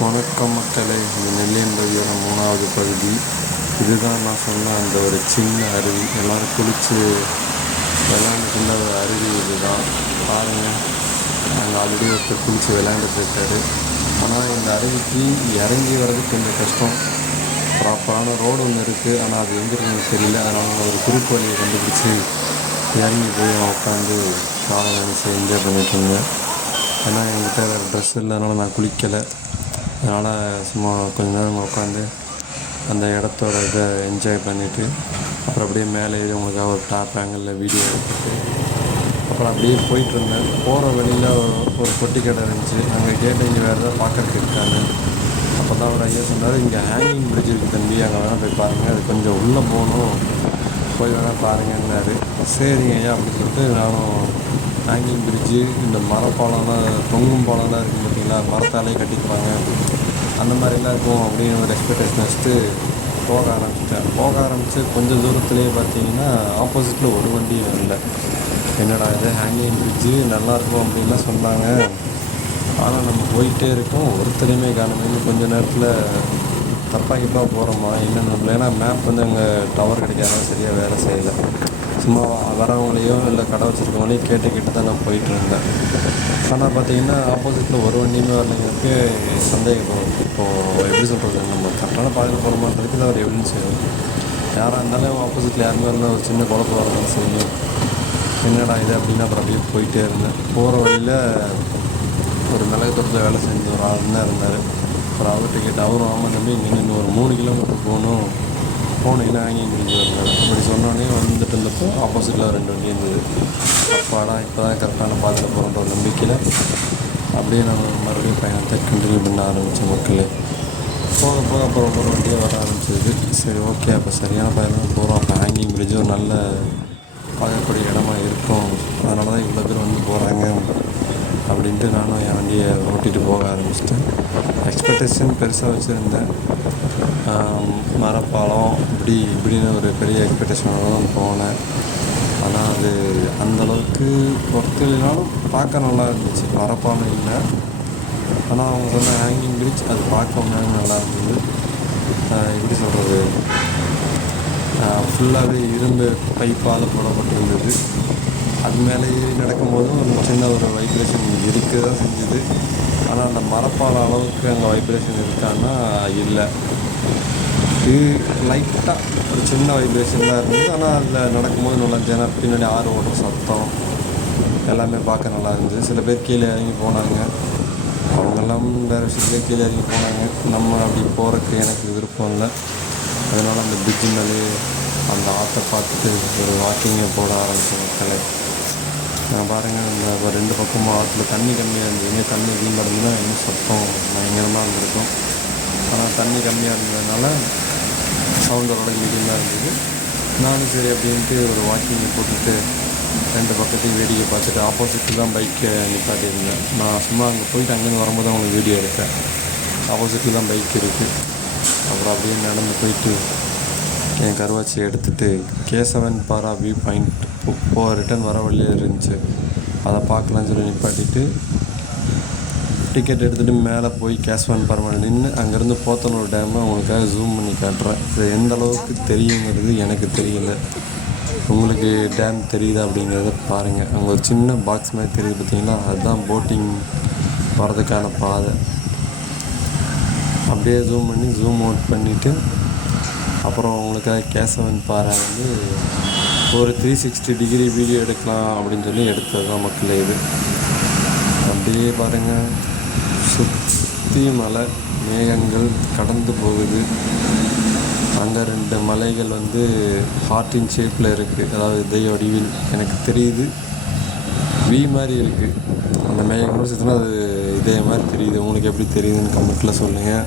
வணக்கம் மக்களே, இது நெல்லியம்பதியோட 3வது பகுதி. இதுதான் நான் சொன்ன அந்த ஒரு சின்ன அருவி. எல்லோரும் குளித்து விளையாண்டுக்குள்ள ஒரு அருவி இதுதான். பாருங்கள், நாங்கள் ஆல்ரெடி ஒருத்தர் குளித்து விளையாண்டுட்டு இருக்காரு. ஆனால் இந்த அருவிக்கு இறங்கி வர்றது கொஞ்சம் கஷ்டம். ப்ராப்பரான ரோடு ஒன்று இருக்குது, ஆனால் அது எங்கே இருக்குன்னு தெரியல. அதனால் நான் ஒரு குறுக்கு வழியை கண்டுபிடிச்சி இறங்கி போய் உட்காந்து காலை நினச்சி என்ஜாய் பண்ணிட்டு இருந்தேன். ஏன்னா என்கிட்ட வேறு ட்ரெஸ் இல்லைனால நான் குளிக்கலை. அதனால் சும்மா கொஞ்ச நேரம் உட்காந்து அந்த இடத்தோட இதை என்ஜாய் பண்ணிவிட்டு அப்புறம் அப்படியே மேலே ஏறி உங்களுக்காக ஒரு டாப் ஆங்கிளில் வீடியோ எடுத்துட்டு அப்புறம் அப்படியே போயிட்டுருந்தேன். போகிற வழியில் ஒரு பொட்டி கடை இருந்துச்சு. அங்கே கேட்டு இங்கே வேறு ஏதாவது பார்க்கறதுக்கு இருக்காங்க. அப்போ தான் ஒரு ஐயா சொன்னார், இங்கே ஹேங்கிங் பிரிட்ஜ் இருக்குது தம்பி, அங்கே வேணால் போய் பாருங்கள், அது கொஞ்சம் உள்ளே போகணும், போய் வேணால் பாருங்கன்னாரு. சரிங்க ஐயா அப்படின்னு சொல்லிட்டு நானும் ஹேங்கிங் பிரிட்ஜு, இந்த மரப்பாலம்லாம் தொங்கும் பாலம்லாம் இருக்குது பார்த்தீங்களா, மரத்தாலே கட்டிக்குவாங்க, அந்த மாதிரிலாம் இருக்கும் அப்படின்னு ஒரு எக்ஸ்பெக்டேஷன் வச்சுட்டு போக ஆரம்பித்து கொஞ்சம் தூரத்துலேயே பார்த்தீங்கன்னா ஆப்போசிட்டில் ஒரு வண்டியும் இல்லை. என்னடா இது ஹேங்கிங் பிரிட்ஜு நல்லாயிருக்கும் அப்படின்லாம் சொன்னாங்க. ஆனால் நம்ம போயிட்டே இருக்கோம், ஒருத்தரையுமே காணுமே. கொஞ்சம் நேரத்தில் தப்பாக போகிறோமா என்னென்னு நம்மள, ஏன்னா மேப் வந்து அங்கே டவர் கிடைக்காத சரியாக வேலை செய்யலை. சும்மா வரவங்களையோ இல்லை கடை வச்சுருக்கவங்களையும் கேட்டு தான் நான் போயிட்டு இருந்தேன். ஆனால் பார்த்தீங்கன்னா ஆப்போசிட்டில் ஒரு வண்டியுமே வரலைங்கிறதுக்கு சந்தேகம். இப்போது எப்படி சொல்கிறது, நம்ம கரெக்டான பாதையில் போகிறோமான்றதுக்கு தான் ஒரு எவிடன்ஸ் செய்யும். யாராக இருந்தாலும் ஆப்போசிட்டில் யாருமே இருந்தால் ஒரு சின்ன குழப்பம் வரதான் செய்யும். என்னடா இது அப்படின்னு அப்புறம் அப்படியே போயிட்டே இருந்தேன். போகிற வழியில் ஒரு மிளகு தோட்டத்தில் வேலை செஞ்ச ஒரு ஆள் தான் இருந்தார். ஒரு அவர்கிட்ட கேட்டு அவரும் ஆமாம் தம்பி, நீங்கள் இன்னும் ஒரு 3 கிலோமீட்டர் போனீங்கன்னா ஹேங்கிங் பிரிட்ஜ் வருங்க அப்படி சொன்னோடனே வந்துட்டு இருந்தப்போ ஆப்போசிட்டில் 2 வண்டி இருந்தது. அப்பாடா இப்போ தான் கரெக்டான பாதையில் போகிறோன்ற ஒரு நம்பிக்கையில் அப்படியே நான் மறுபடியும் பயணத்தை கண்டினியூ பண்ண ஆரம்பித்தேன். மக்களே போக அப்புறம் ஒரு வண்டியாக வர ஆரம்பிச்சிது. சரி ஓகே, அப்போ சரியான பாதையில் போகிறோம். அப்போ ஹேங்கிங் பிரிட்ஜ் ஒரு நல்ல பார்க்கக்கூடிய இடமா இருக்கும், அதனால தான் இவ்வளோ பேர் வந்து போகிறாங்க அப்படின்ட்டு நானும் என் வண்டியை ஓட்டிகிட்டு போக ஆரம்பிச்சிட்டேன். எக்ஸ்பெக்டேஷன் பெருசாக வச்சுருந்தேன். மரப்பாலம் இப்படின்னு ஒரு பெரிய எக்ஸ்பெக்டேஷனோட தான் போனேன். ஆனால் அது அந்தளவுக்கு பொறுத்தலைனாலும் பார்க்க நல்லா இருந்துச்சு. மரப்பாலம் இல்லை, ஆனால் அவங்க சொன்ன ஹேங்கிங் பிரிட்ஜ் அது பார்க்க நல்லா இருந்தது. எப்படி சொல்கிறது, ஃபுல்லாகவே இரும்பு பைப்பால் போடப்பட்டிருந்தது. அது மேலே ஏறி நடக்கும்போதும் ஒரு சின்ன ஒரு வைப்ரேஷன் இருக்க தான் செஞ்சுது. ஆனால் அந்த மரப்பால அளவுக்கு அங்கே வைப்ரேஷன் இருக்கான்னா இல்லை. இது லைட்டாக ஒரு சின்ன வைப்ரேஷன் தான் இருந்தது. ஆனால் அதில் நடக்கும்போது நல்லா ஜன பின்னாடி ஆறு ஓடுற சத்தம் எல்லாமே பார்க்க நல்லா இருந்துச்சு. சில பேர் கீழே இறங்கி போனாங்க, அவங்கெல்லாம் வேறு விஷயத்துலேயே கீழே இறங்கி போனாங்க. நம்ம அப்படி போகிறதுக்கு எனக்கு விருப்பம் இல்லை. அதனால் அந்த பிரிட்ஜு மேலே அந்த ஆற்றை பார்த்துட்டு ஒரு வாக்கிங்கை போட ஆரம்பித்த மக்களை நான் பாருங்கள். இந்த 2 பக்கமும் ஆற்றுல தண்ணி கம்மியாக இருந்தது. இங்கே தண்ணி அதிகமாக இருந்ததுன்னா இன்னும் சத்தம் பயங்கரமாக இருந்திருக்கும். ஆனால் தண்ணி கம்மியாக இருந்ததுனால சவுண்டோட மீடியமாக இருந்தது. நானும் சரி அப்படின்ட்டு ஒரு வாக்கிங்கை போட்டுட்டு 2 பக்கத்தையும் வேடிக்கை பார்த்துட்டு ஆப்போசிட்டில் தான் பைக்கை நிப்பாட்டியிருந்தேன். நான் சும்மா அங்கே போயிட்டு அங்கேருந்து வரும்போது அவங்களுக்கு வீடியோ எடுத்தேன். ஆப்போசிட்டில் தான் பைக் இருக்குது. அப்புறம் அப்படியே நடந்து போயிட்டு என் கருவாச்சியை எடுத்துகிட்டு கேசவன் பாரா வியூ பாயிண்ட் ரிட்டன் வர வழியே இருந்துச்சு, அதை பார்க்கலான்னு சொல்லி நிப்பாட்டிட்டு டிக்கெட் எடுத்துகிட்டு மேலே போய் கேசவன் பாரா நின்று அங்கேருந்து போத்தனூர் டேமை அவங்களுக்காக ஜூம் பண்ணி காட்டுறேன். இது எந்த அளவுக்கு தெரியுங்கிறது எனக்கு தெரியல. உங்களுக்கு டேம் தெரியுதா அப்படிங்கிறத பாருங்கள். அங்கே ஒரு சின்ன பாக்ஸ் மாதிரி தெரியுது பார்த்தீங்களா, அதுதான் போட்டிங் வரதுக்கான பாதை. அப்படியே ஜூம் அவுட் பண்ணிவிட்டு அப்புறம் அவங்களுக்காக கேசவன் பாறை வந்து ஒரு 360 டிகிரி வீடியோ எடுக்கலாம் அப்படின்னு சொல்லி எடுத்தது தான் மக்களே. இது அப்படியே பாருங்கள், சுற்றி மலை மேகங்கள் கடந்து போகுது. அங்கே 2 மலைகள் வந்து ஹார்ட்டின் ஷேப்பில் இருக்குது, அதாவது தெய்வ வடிவில் எனக்கு தெரியுது. வி மாதிரி இருக்குது அந்த மேகங்களோடு சுற்றினா, அது இதே மாதிரி தெரியுது. உங்களுக்கு எப்படி தெரியுதுன்னு கமெண்ட்டில் சொல்லுங்கள்.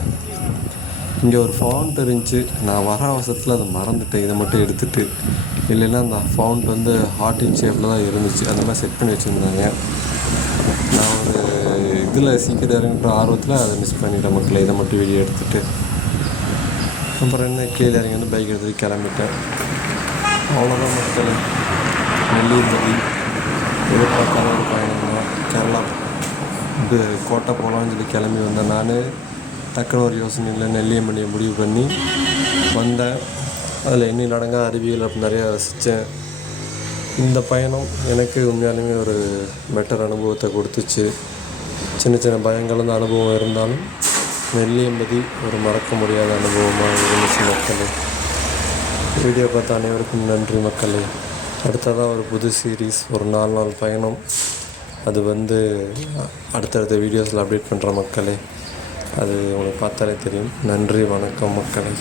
இங்கே ஒரு ஃபவுண்ட் இருந்துச்சு, நான் வர அவசரத்தில் அதை மறந்துட்டேன். இதை மட்டும் எடுத்துகிட்டு, இல்லைன்னா அந்த ஃபவுண்ட் வந்து ஹார்ட்டின் ஷேப்பில் தான் இருந்துச்சு, அந்த மாதிரி செட் பண்ணி வச்சுருந்தாங்க. நான் ஒரு இதில் சீக்கிரம் இறங்கிற ஆர்வத்தில் அதை மிஸ் பண்ணிட்டேன் மக்களே. இதை மட்டும் வீடியோ எடுத்துகிட்டு அப்புறம் என்ன கீழே இறங்கி வந்து பைக் எடுத்துகிட்டு கிளம்பிட்டேன். அவ்வளோதான் மக்களே. நெல்லியம்பதி எதிர்பார்க்காத ஒரு பயணம் தான். கேரளா கோட்டை போகலான்னு சொல்லி கிளம்பி வந்தேன். நான் டக்குனு ஒரு யோசனையில் நெல்லியம்பதியை முடிவு பண்ணி வந்தேன். அதில் எண்ணி நடங்க அறிவியல் அப்படி நிறையா ரசித்தேன். இந்த பயணம் எனக்கு உண்மையாலுமே ஒரு பெட்டர் அனுபவத்தை கொடுத்துச்சு. சின்ன சின்ன பயங்களும் அனுபவம் இருந்தாலும் நெல்லியம்பதி ஒரு மறக்க முடியாத அனுபவமாக இருந்துச்சு மக்களே. வீடியோ பார்த்த அனைவருக்கும் நன்றி மக்களே. அடுத்ததாக ஒரு புது சீரீஸ், ஒரு 4 நாள் பயணம். அது அடுத்தடுத்த வீடியோஸில் அப்டேட் பண்ணுற மக்களே. அது உங்களுக்கு பார்த்தாலே தெரியும். நன்றி, வணக்கம் மக்களே.